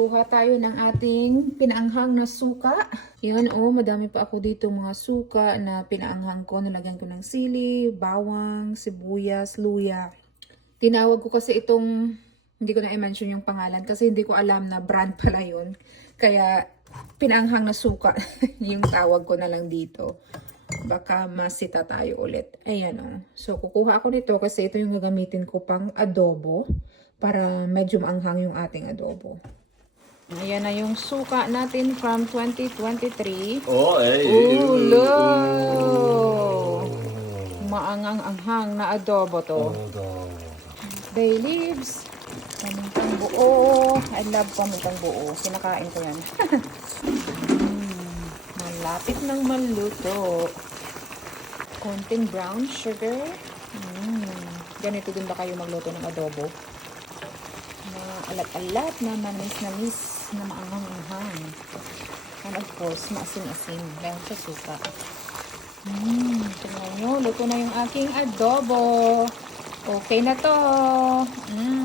kuha tayo ng ating pinaanghang na suka. Yan oh, madami pa ako dito mga suka na pinaanghang ko. Nilagyan ko ng sili, bawang, sibuyas, luya. Tinawag ko kasi itong, hindi ko na i-mention yung pangalan kasi hindi ko alam na brand pala yun. Kaya pinaanghang na suka yung tawag ko na lang dito. Baka masita tayo ulit. Ayan oh. So kukuha ako nito kasi ito yung gagamitin ko pang adobo para medyo maanghang yung ating adobo. Ayan na yung suka natin from 2023. Oh, eh. Ulo! Maangang-anghang na adobo to. Bay leaves. Pamintang buo. I love pamintang buo. Kinakain ko yan. Mm, malapit ng maluto. Konting brown sugar. Mm, ganito din ba kayo magluto ng adobo? Na alat-alat na manis-namis na maanghang-anghang. And of course, maasim-asim. Dahil sa suka. Mmm, tingnan nyo, luto na yung aking adobo. Okay na to. Mmm.